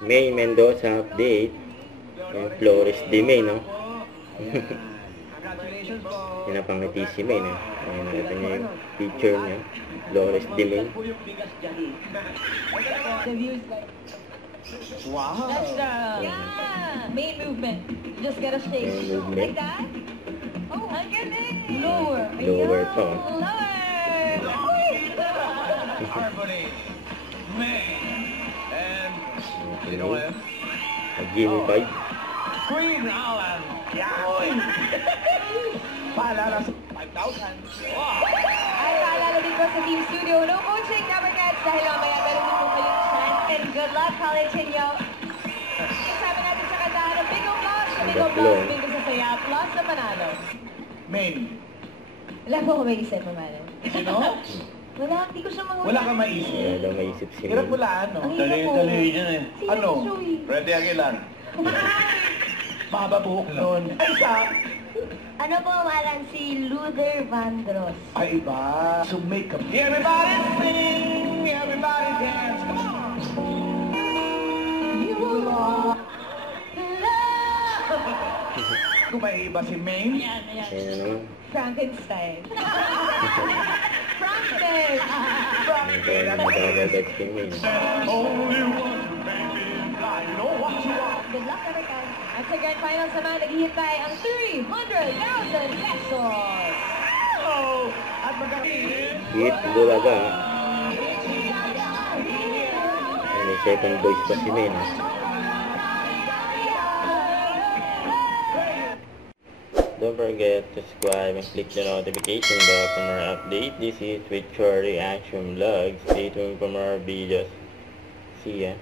May Mendoza update. Yung Flores de May, no? Pinapangiti si May, no? Ayun, nakita niya yung picture niya. Flores de May. Wow. That's the main movement. Just gotta shake. Main movement. Like that. Oh, ang galing. Lower. Lower pa. Lower. Harmony. Man. And you know what? Nag-gimme 5. Green Allen. Yeah. Paalala sa 5,000. Wow. Ay, paalala din po sa Team Studio. No coaching, Dabber Cats, dahil mamaya meron din po kayong chance. And good luck, college inyo. Kasama natin sa kantahan ng Bingo Plus. Bingo Plus, Bingo sa Saya, plus sa panalo. Main. Wala po ko may isip, mamalo. Sino? Wala, hindi ko siya mahuli. Wala kang maisip. Wala daw maisip si Hirap May. wala, ano? Ang hirap po. Dali yan eh. Sino Ano? si Joey? Freddy Aguilar. Mahaba buhok nun. Ay, isa. Ano po amalan si Luther Vandross? Ay, iba. So make up. Everybody sing, everybody dance. Come on. You love. Kung may iba si Maine. Yan, yan. Ayun na naman. Frankenstein. Frankenstein. Ayun na nagagagat si May. Only one, baby. I know what you want. Good luck, Dabber. At sa grand finals naman, naghihintay ang 300,000 pesos. Oh, at magkakit. Hit Bulaga. Ayun, may second voice pa si May, no? Don't forget to subscribe and click the notification bell for more update. This is with Chori Action Vlog. Stay tuned for more videos. See ya.